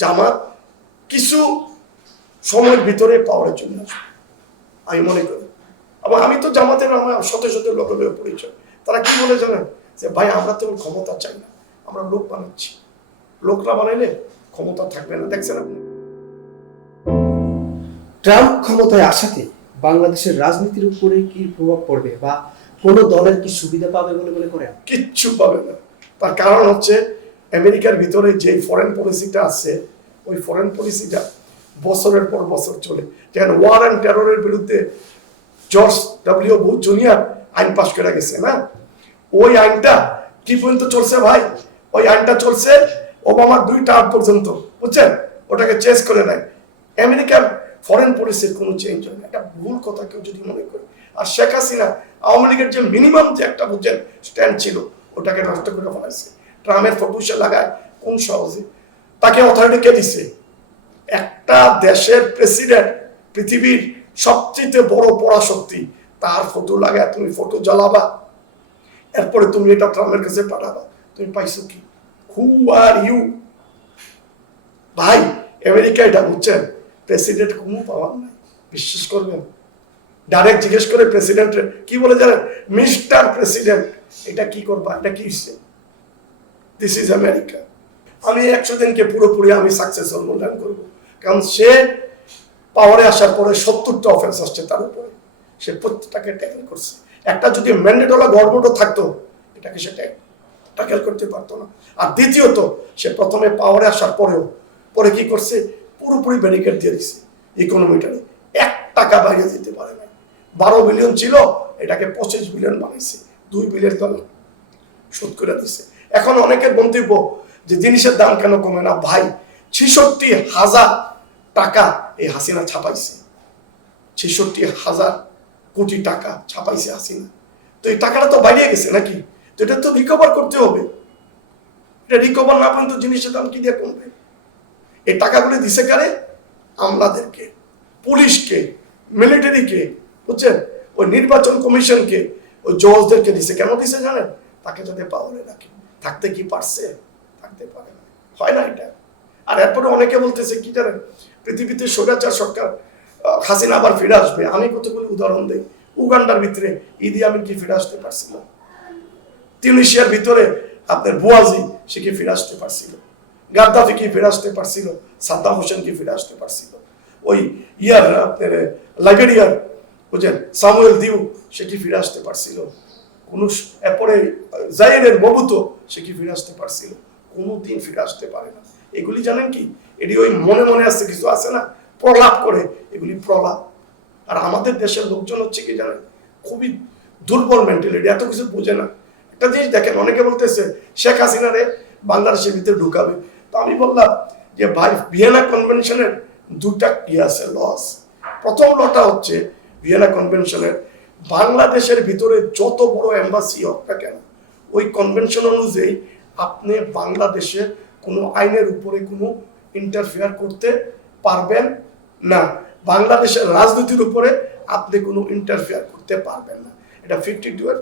জামাত কিছু সময়ের ভিতরে পাওয়ারে চলে আসবে আমি মনে করি। এবং আমি তো জামাতের আমার শত শত লোকের পরিচয়, তারা কি বলে জানেন যে ভাই আমরা তো ক্ষমতা চাই না, আমরা লোক বানাচ্ছি, লোকরা বানাইলে ক্ষমতা থাকবে না। দেখছেন আপনি ট্রাম্প ক্ষমতায় আসাতে বাংলাদেশের রাজনীতির উপরে কি প্রভাব পড়বে বা কোন দলের কি সুবিধা পাবে বলে মনে করেন? কিচ্ছু পাবে না। তার কারণ হচ্ছে আমেরিকার ভিতরে যে ফরেন পলিসিটা আছে, ওই ফরেন পলিসিটা বছরের পর বছর চলে। যেন ওয়ার অ্যান্ড টেররের বিরুদ্ধে জর্জ ডব্লিউ বুশ জুনিয়র আইন পাশ করে গেছে না, ওই আইনটা কি পর্যন্ত চলছে ভাই? ওই আইনটা চলছে ওবামার 2 টার্ম পর্যন্ত, বুঝছেন? ওটাকে চেঞ্জ করে নেয়। আমেরিকার ফরেন পলিসির কোনো চেঞ্জ হয় না, এটা ভুল কথা কেউ যদি মনে করে। আর শেখ হাসিনা আওয়ামী লীগের যে মিনিমাম যে একটা বুঝছেন স্ট্যান্ড ছিল, ওটাকে নষ্ট করে ফেলাইছে। ট্রাম্পের ফটোসে লাগায় কোন সহজে? তাকে অথরিটি কে দিছে? একটা দেশের প্রেসিডেন্ট, পৃথিবীর সবচেয়ে বড় পরাশক্তি, তার ফটো লাগায় তুমি ফটো জ্বালাবা, এরপরে তুমি এটা ট্রাম্পের কাছে পাঠাবা। তুমি পাইছো কি? হু আর ইউ? ভাই আমেরিকা এটা বুঝছেন, প্রেসিডেন্ট কোনো পাওয়ার নাই, বিশ্বাস করবেন। ডাইরেক্ট জিজ্ঞেস করে প্রেসিডেন্ট কি বলে জানেন? Mister president. এটা কি করবা? এটা কি হচ্ছে? This is America. আমি 100 দিনকে পুরোপুরি আমি সাকসেসফুল মূল্যায়ন করবো, কারণ সে পাওয়ারে আসার পরে 70টা অফেন্স আসছে তার উপরে, সে প্রত্যেকটাকে ট্যাকেল করছে। একটা যদি ম্যান্ডেটওয়ালা গভর্নমেন্টও থাকতো, এটাকে সে ট্যাকেল করতে পারতো না। আর দ্বিতীয়ত, সে প্রথমে পাওয়ারে আসার পরেও পরে কি করছে? পুরোপুরি ব্যারিকেড দিয়ে দিচ্ছে ইকোনমিটারে, 1 টাকা বাইরে দিতে পারে না। 12 বিলিয়ন ছিল, এটাকে 25 বিলিয়ন বানাইছে, 2 বিলিয়ন ডলার শোধ করে দিচ্ছে। এখন অনেকের মন্তব্য যে জিনিসের দাম কেন কমে না? ভাই 66,000 টাকা এই হাসিনা ছাপাইছে, 66,000 কোটি টাকা ছাপাইছে হাসিনা। তো এই টাকাটা তো বাইরে গেছে নাকি? তো এটা তো রিকভার করতে হবে। এটা রিকভার না পর্যন্ত জিনিসের দাম কি দিয়ে কমবে? এই টাকাগুলি দিছে কারে? আমলাদেরকে, পুলিশকে, মিলিটারিকে, বুঝছেন? ওই নির্বাচন কমিশনকে, ওই জজদেরকে দিছে। কেন দিছে জানেন? তাকে যাতে পাওয়ারে রাখে। থাকতে কি পারছে? থাকতে পারে না, হয় না এটা। আর এরপরে অনেকে বলতেছে কি জানেন, পৃথিবীতে স্বৈরাচার সরকার হাসিনা আবার ফিরে আসবে। আমি কতগুলি উদাহরণ দিই। উগান্ডার ভিতরে ইদি আমিন কি ফিরে আসতে পারছিল? তিউনিসিয়ার ভিতরে আপনার বুয়াজি, সে কি ফিরে আসতে পারছিল? গাদ্দাফি কি ফিরে আসতে পারছিল? সাদ্দাম হোসেন কি ফিরে আসতে পারছিল? ওই আপনার লাইবেরিয়ার বুঝলেন সামুয়েল দিউ, সে কি ফিরে আসতে পারছিল? কোন? এরপরে জাইরের মবুতো, সে কি ফিরে আসতে পারছিল? কোনোদিন ফিরে আসতে পারে না। এগুলি জানেন কি? এটি ওই মনে মনে আসছে কিছু আছে না, প্রলাপ করে, এগুলি প্রলাপ। আর আমাদের দেশের লোকজন হচ্ছে কি জানেন, খুবই দুর্বল মেন্টালিটি, এত কিছু বোঝে না। একটা জিনিস দেখেন, অনেকে বলতেছে শেখ হাসিনারে বাংলাদেশের ভিতরে ঢুকাবে। তো আমি বললাম যে ভাই, ভিয়েনা কনভেনশনের 2টা কি আছে লস। প্রথম লটা হচ্ছে ভিয়েনা কনভেনশনের, বাংলাদেশের ভিতরে যত বড় এম্বাসি হোক না কেন, ওই কনভেনশন অনুযায়ী আপনি বাংলাদেশে কোনো আইনের উপরে কোনো ইন্টারফেয়ার করতে পারবেন না। বাংলাদেশের রাজনীতির উপরে আপনি কোনো ইন্টারফেয়ার করতে পারবেন না। এটা 52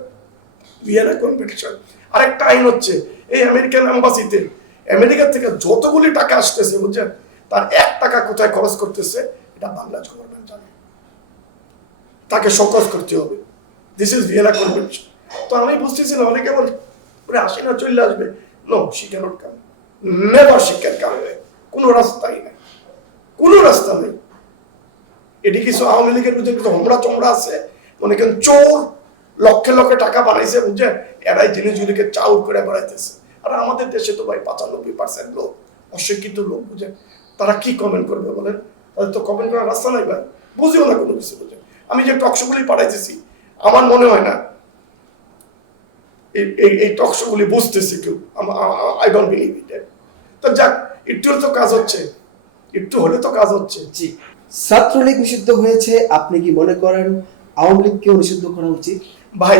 ভিয়েনা কনভেনশন। আরেকটা আইন হচ্ছে এই আমেরিকান এম্বাসিতে, আমেরিকা থেকে যতগুলি টাকা আসতেছে বুঝছেন, তার 1 টাকা কোথায় খরচ করতেছে এটা বাংলাদেশ গভর্নমেন্ট জানে, তাকে সকজ করতে হবে। This is Vienna convention. তো আমি বুঝতেছি না, অনেকে বলে হাসিনা চলে আসবে। No, she can't come, never she can come. কোনো রাস্তাই নাই, কোনো রাস্তা নেই। এটি কিছু আওয়ামী লীগের মধ্যে কিছু হোমরা চমড়া আছে, মনে করেন চোর, লক্ষে লক্ষে টাকা বানাইছে বুঝছেন, এরাই জিনিসগুলিকে চাউর করে বেড়াইতেছে। আর আমাদের দেশে তো ভাই 95% লোক অশিক্ষিত লোক, বুঝেন, তারা কি কমেন্ট করবে বলেন? তাদের তো কমেন্ট করার রাস্তা নাই ভাই, বুঝিও না কোনো কিছু, বুঝেন। আমি যে টকশোগুলি পাঠাইতেছি, আমার মনে হয় না এই টকশোগুলি বুঝতেছে কেউ। I don't believe it. তো যাক, একটু তো কাজ হচ্ছে, একটু হলে তো কাজ হচ্ছে। জি, ছাত্রলীগ নিষিদ্ধ হয়েছে, আপনি কি মনে করেন আওয়ামী লীগকেও নিষিদ্ধ করা উচিত? ভাই,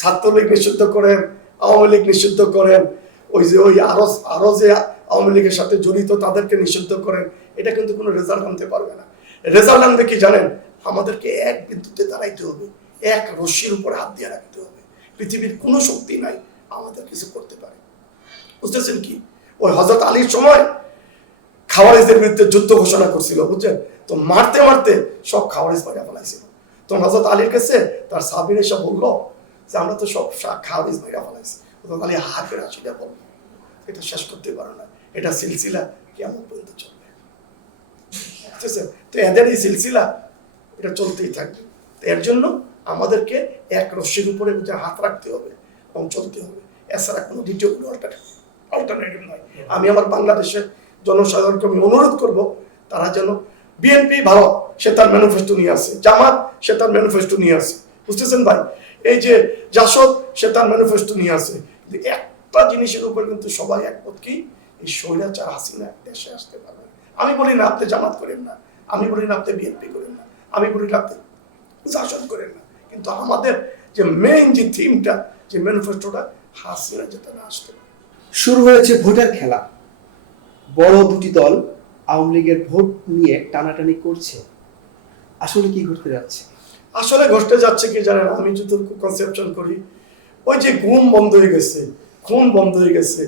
ছাত্রলীগ নিষিদ্ধ করেন, আওয়ামী লীগ নিষিদ্ধ করেন, ওই যে ওই আরো যে আওয়ামী লীগের সাথে জড়িত তাদেরকে নিষিদ্ধ করেন, এটা কিন্তু কোনো রেজাল্ট আনতে পারবে না। রেজাল্ট আনবে কি জানেন? আমাদেরকে এক বিন্দুতে দাঁড়াইতে হবে, এক রশ্মির উপর হাত দিয়ে রাখতে হবে। পৃথিবীর কোনো শক্তি নাই আমাদের কিছু করতে পারে, বুঝতেছেন কি? ওই হযরত আলীর সময় খাওয়ারিজদের বিরুদ্ধে যুদ্ধ ঘোষণা করছিল, বুঝছেন? তো মারতে মারতে সব খাওয়ারিজ মারা ফেলাইছিল। তো হযরত আলীর কাছে তার সাহাবীরা এসে বললো যে আমরা তো সব খাওয়ারিজ মারা ফেলাইছি। হযরত আলী হাতের আসিটা বলল, এটা শেষ করতে পারো না, এটা সিলসিলা কিয়ামত পর্যন্ত চলবে। বুঝতেছেন? তো এদের এই সিলসিলা এটা চলতেই থাকবে। তো এর জন্য আমাদেরকে এক রশ্মির উপরে হাত রাখতে হবে এবং চলতে হবে, এছাড়া কোনো দ্বিতীয় কোনো অল্টারনেটিভ নয়। আমি আমার বাংলাদেশের জনসাধারণকে আমি অনুরোধ করব, তারা যেন বিএনপি ভালো, সে তার ম্যানিফেস্টো নিয়ে আসে, জামাত সে তার ম্যানিফেস্টো নিয়ে আসে, বুঝতেছেন ভাই? এই যে জাসদ সে তার ম্যানিফেস্টো নিয়ে আসে, একটা জিনিসের উপর কিন্তু সবাই একমত, কি এই স্বৈরাচার হাসিনা দেশে আসতে পারবে। আমি বলি না আপনি জামাত করেন না, আমি বলি না আপনি বিএনপি করেন না, আমি বলি না আপনি জাসদ করেন না, কিন্তু আমাদের যে মেইন যে থিমটা, যে ম্যানিফেস্টোটা, হাসিনা যেটা না আসতে পারে। শুরু হয়েছে ভোটের খেলা। বড় দুটি দল আওয়ামী লীগের ভোট নিয়ে টানাটানি করছে, আসলে কি ঘটতে যাচ্ছে? আসলে ঘটতে যাচ্ছে কি জানেন, আমি যতটুকু কনসেপশন করি, ওই যে ঘুম বন্ধ হয়ে গেছে, খুন বন্ধ হয়ে গেছে,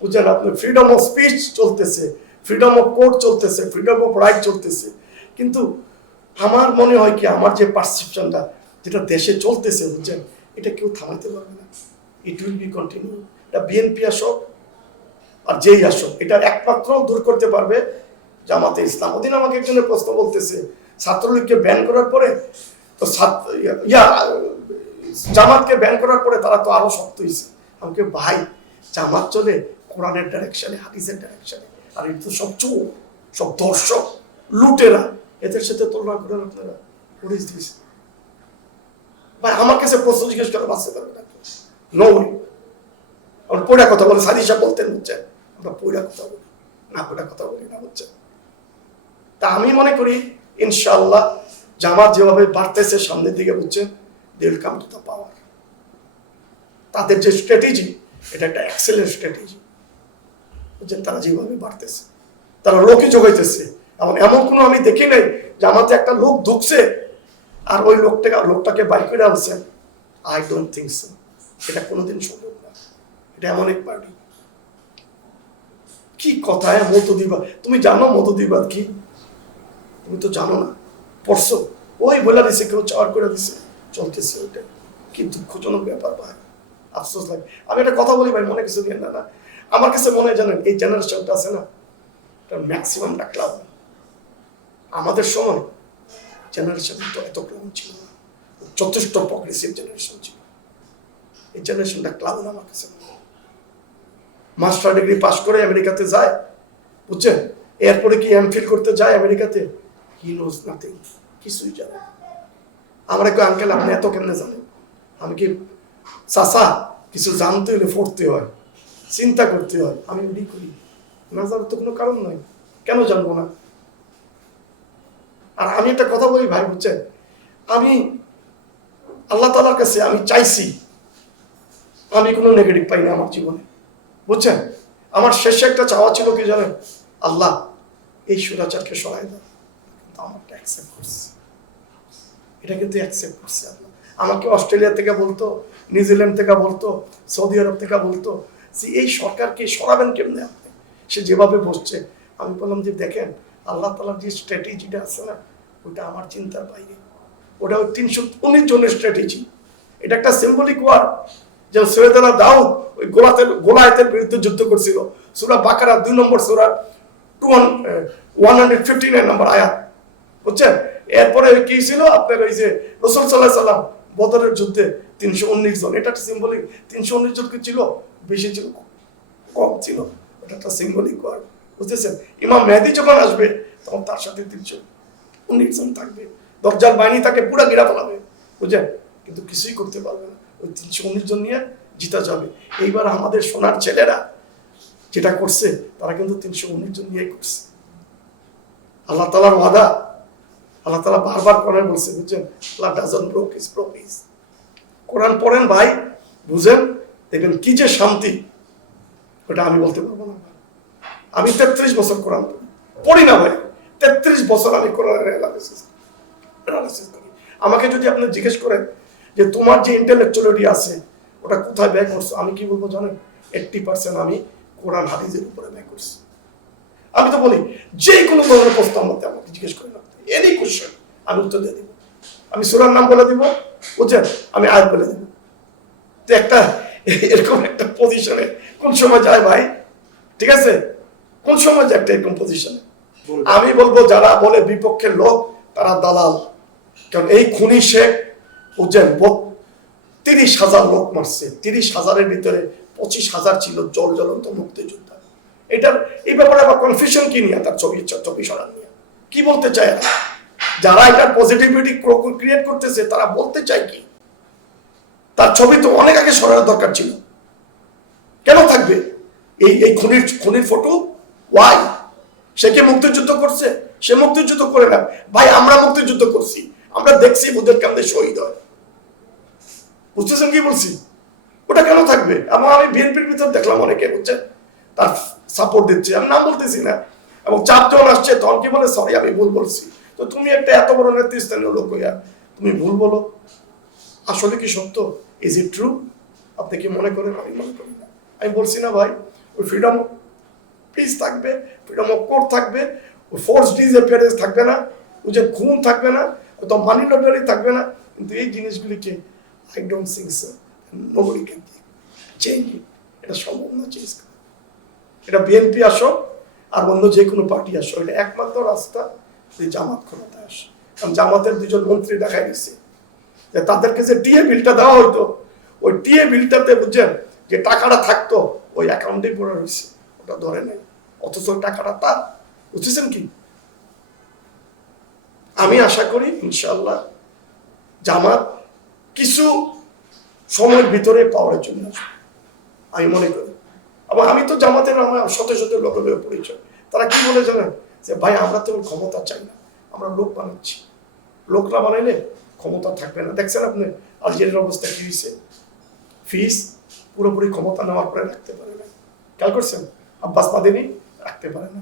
বুঝছেন আপনি? ফ্রিডম অফ স্পিচ চলতেছে, ফ্রিডম অফ কোর্ট চলতেছে, ফ্রিডম অফ রাইট চলতেছে, কিন্তু আমার মনে হয় কি, আমার যে পারসেপশনটা যেটা দেশে চলতেছে, বুঝছেন, এটা কেউ থামাইতে পারবে না। It will be continue. এটা বিএনপি আসুক আর যেই আসুক, এটা একমাত্র দূর করতে পারবে জামাতে ইসলাম। ওদিন আমাকে একজনের প্রশ্ন বলতেছে, ছাত্রলীগকে ব্যান করার পরে তো জামাতকে ব্যান করার পরে তারা তো আরো শক্ত হয়েছে। আমাকে ভাই, জামাত চলে কোরআনের ডাইরেকশনে, হাদিসের ডাইরেকশনে, আর এটা তো সব চোর, সব দর্শক, লুটেরা, এদের সাথে তুলনা করেন আপনারা? পুলিশ দিয়েছে ভাই, আমার কাছে প্রশ্ন জিজ্ঞেস করে বাঁচতে পারবে না। No way. আমরা পড়া কথা বলে সাদিশা বলতেন, বুঝছেন? আমরা পড়া কথা বলি না, পড়া কথা বলি না, বুঝছেন? তা আমি মনে করি ইনশাআল্লাহ জামাত যেভাবে বাড়তেছে সামনের দিকে, বুঝছেন, they will come to the power. তাদের যে স্ট্র্যাটেজি, এটা একটা এক্সেলেন্ট স্ট্র্যাটেজি, বুঝছেন? তারা যেভাবে বাড়তেছে, তারা লোকই যোগাইতেছে, এবং এমন কোনো আমি দেখি নাই জামাতে একটা লোক ঢুকছে আর ওই লোকটাকে বাইক করে আনছেন। আই ডোন্ট থিঙ্ক সো, এটা কোনোদিন সম্ভব না। এটা এমন এক পার্টি। কি কথা, মতদিবাদ, তুমি জানো মতদিবাদ কি? তুমি তো জানো না, পড়ছো? ওই বলে দিছে, কেউ চাওয়ার করে দিছে, চলতেছে ওইটা। কি দুঃখজনক ব্যাপার ভাই, আফসোস লাগে। আমি একটা কথা বলি ভাই, মনে কিছু না না, আমার কাছে মনে হয় জানেন, এই জেনারেশনটা আছে না, তার ম্যাক্সিমামটা ক্লাব। আমাদের সময় জেনারেশন তো এত ক্লাব ছিল না, যথেষ্ট প্রগ্রেসিভ জেনারেশন ছিল। এই জেনারেশনটা ক্লাব না আমার কাছে। মাস্টার ডিগ্রি পাস করে আমেরিকাতে যায়, বুঝছেন, এরপরে কি এমফিল করতে যায় আমেরিকাতে, হি নোজ নাথিং, কিছুই জানে না। আমরা কেউ আঙ্কেল আপনি এত কেমনে জানেন? আমি কি চাষা, কিছু জানতে হলে পড়তে হয়, চিন্তা করতে হয়, আমি ওই করি না, জানার তো কোনো কারণ নাই, কেন জানবো না? আর আমি একটা কথা বলি ভাই, বুঝছেন, আমি আল্লাহ তাআলার কাছে আমি চাইছি, আমি কোনো নেগেটিভ পাই না আমার জীবনে, বুঝছেন? আমার শেষে একটা চাওয়া ছিল কি জানেন, আল্লাহ এই সুরাচারকে সরাই দাও, কিন্তু আমারটা অ্যাকসেপ্ট করছে, এটা কিন্তু অ্যাকসেপ্ট করছে আল্লাহ। আমাকে অস্ট্রেলিয়া থেকে বলতো, নিউজিল্যান্ড থেকে বলতো, সৌদি আরব থেকে বলতো যে এই সরকারকে সরাবেন কেমনে আপনি, সে যেভাবে বসছে। আমি বললাম যে দেখেন, আল্লাহ তাআলার যে স্ট্র্যাটেজিটা আছে না, ওটা আমার চিন্তার বাইরে। ওটা ওই 319 জনের স্ট্র্যাটেজি। এটা একটা সিম্বলিক ওয়ার্ড, যে সৈয়দনা দাউদ ওই গোলায়েতের বিরুদ্ধে যুদ্ধ করছিল। সূরা বাকারা 2 নম্বর সূরা 159 নম্বর আয়াত, বুঝছেন? এরপরে কি ছিল আপনার, ওই যে রাসূল সাল্লাল্লাহু আলাইহি সাল্লাম বদরের যুদ্ধে 319 জন, এটা একটা সিম্বলিক। 319 জন কি ছিল? বেশি ছিল? কম ছিল। এটা একটা সিম্বলিক ওয়ার্ড, বুঝতেছেন? ইমাম মেহেদী যখন আসবে তখন তার সাথে 319 জন থাকবে, দজ্জাল বাহিনী তাকে পুরো ঘিরা ফেলাবে, বুঝছেন? কিন্তু কিছুই করতে পারবে না, ওই 319 জন নিয়ে জিতা যাবে। এইবার আমাদের সোনার ছেলেরা যেটা করছে, তারা কিন্তু 319 জন নিয়ে করছে। আল্লাহ তাআলার ওয়াদা, আল্লাহ তাআলা বারবার কোরআনে বলছে, বুঝছেন? আল্লাহ ডাজন্ট ব্রেক হিজ প্রমিস। কোরআন পড়েন ভাই, বুঝেন, দেখবেন কি যে শান্তি, ওটা আমি বলতে পারবো না। আমি 33 বছর কোরআন পড়ি না ভাই, 33 বছর আমি কোরআনের অ্যানালাইসিস করি। আমাকে যদি আপনি জিজ্ঞেস করেন যে তোমার যে ইন্টেলেকচুয়ালিটি আছে ওটা কোথায় ব্যয় করছো, আমি কি বলবো জানেন? 80% আমি কোরআন হাদিসের উপরে ব্যয় করছি। আমি তো বলি যে কোনো ধরনের প্রশ্ন আমাকে জিজ্ঞেস করি না, এনি কোশ্চেন আমি উত্তর দিয়ে দিব। আমি সূরার নাম বলে দিব, বুঝছেন, আমি আয়াত বলে দিব। তো একটা এরকম একটা পজিশনে কোন সময় যায় ভাই? ঠিক আছে, কোন সময় যায় একটা এরকম পজিশনে? আমি বলবো যারা বলে বিপক্ষের লোক তারা দালাল। কারণ এই খুনি শেখ, বুঝছেন, 30,000 লোক মারছে, 30,000-এর ভিতরে 25,000 ছিল জ্বলন্ত মুক্তিযোদ্ধা। এটার এই ব্যাপারে আবার কনফিউশন কি নিয়ে, তার ছবি সরান নিয়ে কি বলতে চায়? যারা এটার পজিটিভিটি ক্রিয়েট করতেছে তারা বলতে চায় কি? তার ছবি তো অনেক আগে সরানোর দরকার ছিল, কেন থাকবে এই খুনির ফটো? ওয়াই? সে কি মুক্তিযুদ্ধ করছে? সে মুক্তিযুদ্ধ করে না ভাই, আমরা মুক্তিযুদ্ধ করছি, আমরা দেখছি বুদ্ধের কান্দে শহীদ হয়। বুঝতেছেন কি বলছি? ওটা কেন থাকবে? এবং আমি বিএনপির ভিতর দেখলাম অনেকে, বুঝছেন, তার সাপোর্ট দিচ্ছে, আমি নাম বলতেছি না, এবং চাপ যখন আসছে তখন কি বলে, সরি আমি ভুল বলছি। তো তুমি একটা এত বড় নেতৃস্থানীয় লোক হইয়া তুমি ভুল বলো, আসলে কি সত্য? Is it true? আপনি কি মনে করেন? আমি মনে করি না। আমি বলছি না ভাই, ওই ফ্রিডম অফ স্পিচ থাকবে, ফ্রিডম অফ কোর্ট থাকবে, ওই ফোর্স ডিসঅ্যাপিয়ারেন্স থাকবে না, ওই যে খুন থাকবে না, তো মানি লন্ডারিং থাকবে না, কিন্তু এই জিনিসগুলিকে I don't think so nobody can change it. এটা সম্ভব না চেঞ্জ করা। এটা বিএনপি আসো আর অন্য যে কোনো পার্টি আসো, এটা একমাত্র রাস্তা যে জামাত ক্ষমতায় আসে। কারণ জামাতের 2জন মন্ত্রী দেখাই দিচ্ছে যে তাদেরকে যে টিএ বিলটা দেওয়া হইতো, ওই টিএ বিলটাতে, বুঝছেন, যে টাকাটা থাকতো ওই অ্যাকাউন্টে পড়ে রয়েছে, ওটা ধরে নেই, অথচ টাকাটা তার। বুঝতেছেন কি? আমি আশা করি ইনশাল্লাহ জামাত কিছু সময়ের ভিতরে পাওয়ার জন্য আসবে, আমি মনে করি। এবং আমি তো জামাতের আমার শত শত লোকের পরিচয়, তারা কি বলে জানেন? যে ভাই আমরা তো ক্ষমতা চাই না, আমরা লোক বানাচ্ছি। লোকরা বানাইলে ক্ষমতা থাকবে না। দেখছেন আপনি আলজেরিয়ার অবস্থা কি হয়েছে? ফিস পুরোপুরি ক্ষমতা নেওয়ার পরে রাখতে পারে না, খেয়াল করছেন? আব্বাস মাদিনি রাখতে পারে না।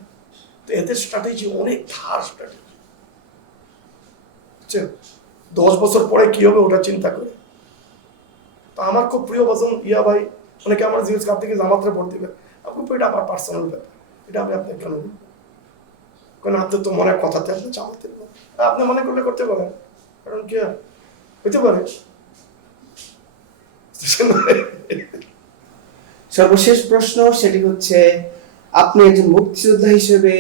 তো এদের স্ট্র্যাটেজি অনেক ধার স্ট্র্যাটেজি, বুঝছেন? 10 বছর পরে কি হবে ওটা চিন্তা করে। তো আমার খুব প্রিয় বাজন ইয়া ভাই, অনেকে আমার জিজ্ঞেস আপনি কি জামাতে ভোট দিবেন? আমি এটা আমার পার্সোনাল ব্যাপার, এটা আমি আপনাকে কেন বলবো? কারণ আপনার তো মনে কথাতে আপনি জামাতের লোক, আপনি মনে করলে করতে পারেন, কারণ কি হইতে পারে। সর্বশেষ প্রশ্ন, সেটি হচ্ছে আপনি একজন মুক্তিযোদ্ধা হিসেবে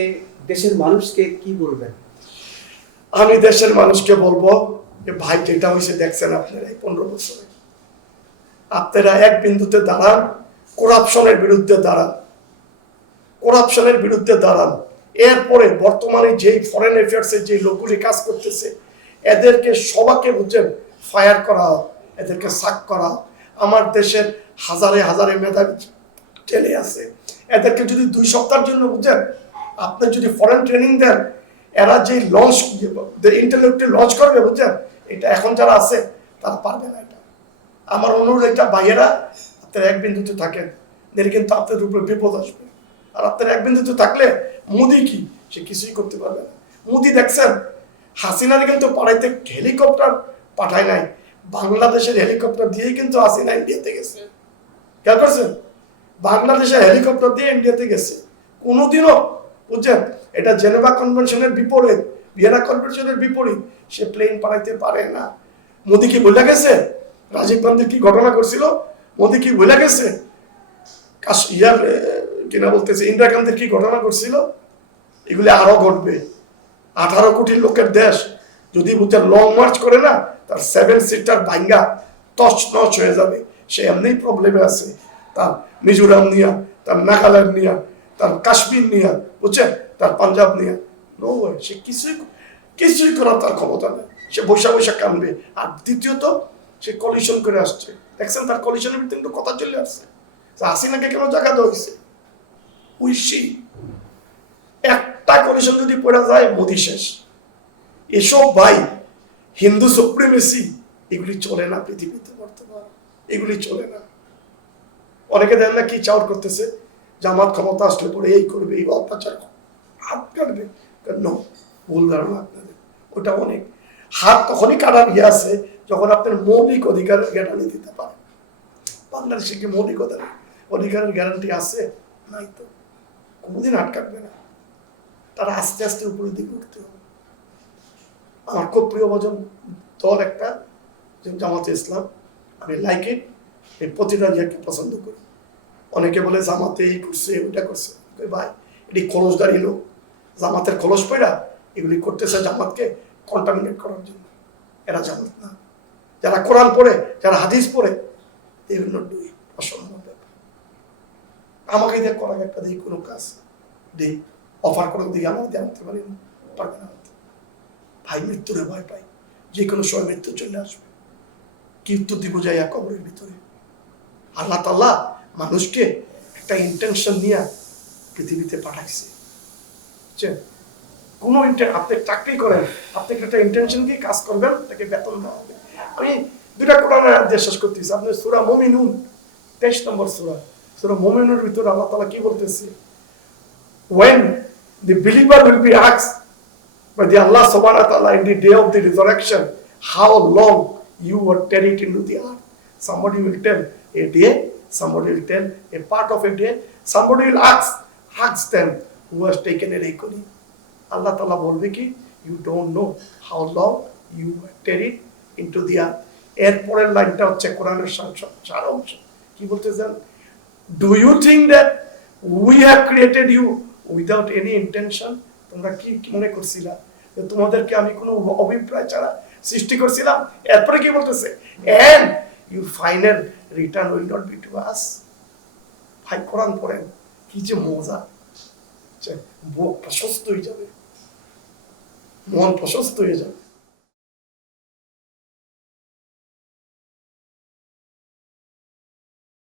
দেশের মানুষকে কি বলবেন? আমি দেশের মানুষকে বলবো যে ভাই যেটা হয়েছে দেখছেন আপনারা এই 15 বছরে, আপনারা এক বিন্দুতে দাঁড়ান, করাপশনের বিরুদ্ধে দাঁড়ান, করাপশনের বিরুদ্ধে দাঁড়ান। এরপরে বর্তমানে যেই ফরেন অ্যাফেয়ার্সে যে লোকগুলি কাজ করতেছে এদেরকে সবাইকে, বুঝছেন, ফায়ার করা, এদেরকে সাক করা। আমার দেশের হাজারে হাজারে মেধাবী ছেলে আছে, এদেরকে যদি 2 সপ্তাহের জন্য, বুঝছেন, আপনি যদি ফরেন ট্রেনিং দেন, এরা যে লঞ্চ ইন্টেলেক্টুয়াল লঞ্চ করবে, বুঝছেন, এটা এখন যারা আছে তারা পারবে না। এটা আমার অনুরোধ, এটা ভাইয়েরা আপনার এক বিন্দুতে থাকেন, এর কিন্তু আপনাদের উপরে বিপদ আসবে। আর আপনার এক বিন্দুতে থাকলে মোদি কি, সে কিছুই করতে পারবে না। মোদি দেখছেন হাসিনারে কিন্তু পাড়াইতে হেলিকপ্টার পাঠায় নাই, বাংলাদেশের হেলিকপ্টার দিয়েই কিন্তু হাসিনা ইন্ডিয়াতে গেছে, খেয়াল করছেন? বাংলাদেশের হেলিকপ্টার দিয়ে ইন্ডিয়াতে গেছে। কোনোদিনও, বুঝছেন, এটা জেনেভা কনভেনশনের বিপরীত, ভিয়েনা কনভেনশনের বিপরীত, সে প্লেন পাঠাইতে পারে না। মোদি কি ভুলে গেছে রাজীব গান্ধী কি ঘটনা করছিল? মোদি কি ভুলে গেছে কিনা বলতেছে ইন্দিরা গান্ধীর কি ঘটনা করছিল? এগুলি আরো ঘটবে। 18 কোটি লোকের দেশ যদি, বুঝছেন, লং মার্চ করে না, তার 7 সিটার ভাঙ্গা তছ নছ হয়ে যাবে। সে এমনি প্রবলেমে আছে, তার মিজোরাম নিয়ে, তার নাগাল্যান্ড নিয়ে, তার কাশ্মীর নিয়ে, বুঝছেন, তার পাঞ্জাব নিয়ে। নো ওয়ে, সে কিছুই করার তার ক্ষমতা নেই। সে বৈশা বৈশা কানবে। আর দ্বিতীয়ত, সে কলিশন করে আসছে, দেখছেন, তার কলিশনের ভিতরে কিন্তু কথা চলে আসছে। হাসিনাকে কেন জায়গা দেওয়া হয়েছে? উইসি একটা কলিশন যদি পড়া যায় মোদি শেষ। এসব ভাই হিন্দু সুপ্রিমেসি, এগুলি চলে না পৃথিবীতে বর্তমান, এগুলি চলে না। অনেকে দেন না কি চাউর করতেছে, জামাত ক্ষমতা আসলে পরে এই করবে, এই অত্যাচার হাত কাটবে। ভুল ধারণা আপনাদের। ওটা অনেক হাত তখনই কাটার ইয়ে আছে যখন আপনার মৌলিক অধিকার গ্যারান্টি দিতে পারে। বাংলাদেশে কি মৌলিক অধিকারের গ্যারান্টি আছে? নাই তো, কোনোদিন হাত কাটবে না। তারা আস্তে আস্তে উপরের দিকে উঠতে হবে। আমার খুব প্রিয় ভজন দল একটা, জামাতে ইসলাম। আমি লাইক ইট, এই প্রতিটা ইয়েকে পছন্দ করি। অনেকে বলে জামাতে এই করছে ওইটা করছে, ভাই এটি খোলসদারি লোক, জামাতের খোলস পয়রা এগুলি করতেছে জামাতকে কন্টামিনেট করার জন্য। এরা জামাত না। যারা কোরআন পড়ে, যারা হাদিস পড়ে, they will not do it। অসম্ভব ব্যাপার। আমাকে দিয়ে করা একটা দিই কোনো কাজ দিই, অফার করে দিই, আমাকে আনতে পারি না, পারবে না আনতে। ভাই মৃত্যুরে ভয় পাই, যে কোনো সময় মৃত্যু চলে আসবে। কি উত্তর দিব যাইয়া কবরের ভিতরে? আল্লাহ তাআলা মানুষকে একটা ইন্টেনশন নিয়ে পৃথিবীতে পাঠাইছে, বুঝছেন? কোনো আপনি চাকরি করেন, আপনি একটা ইন্টেনশন দিয়ে কাজ করবেন, তাকে বেতন দেওয়া হবে। আমি দুটা কোরআনের আয়াত দিয়ে শেষ করতেছি। আপনি সূরা মুমিনুন 23 নম্বর সূরা মুমিনুনের ভিতরে আল্লাহ তাআলা কি বলতেছে? When the believer will be asked by the Allah subhanahu wa ta'ala in the day of the resurrection, how long you were carried into the earth. Somebody will tell a day, somebody will tell a part of a day, somebody will ask them who has taken a reckoning. Allah ta'ala বলবে কি, you don't know how long you were carried into the earth. এরপরের লাইনটা হচ্ছে কোরআনের সার অংশ। কি বলতেছেন? Do you think that we have created you without any intention? তোমরা কি মনে করছিলা যে তোমাদেরকে আমি কোনো অভিপ্রায় ছাড়া সৃষ্টি করছিলাম? এরপরে কি বলতেছে? And your final return will not be to us. ভাই কোরআন পড়েন, কি যে মজা, বুক প্রশস্ত হয়ে যাবে, মন প্রশস্ত হয়ে যাবে।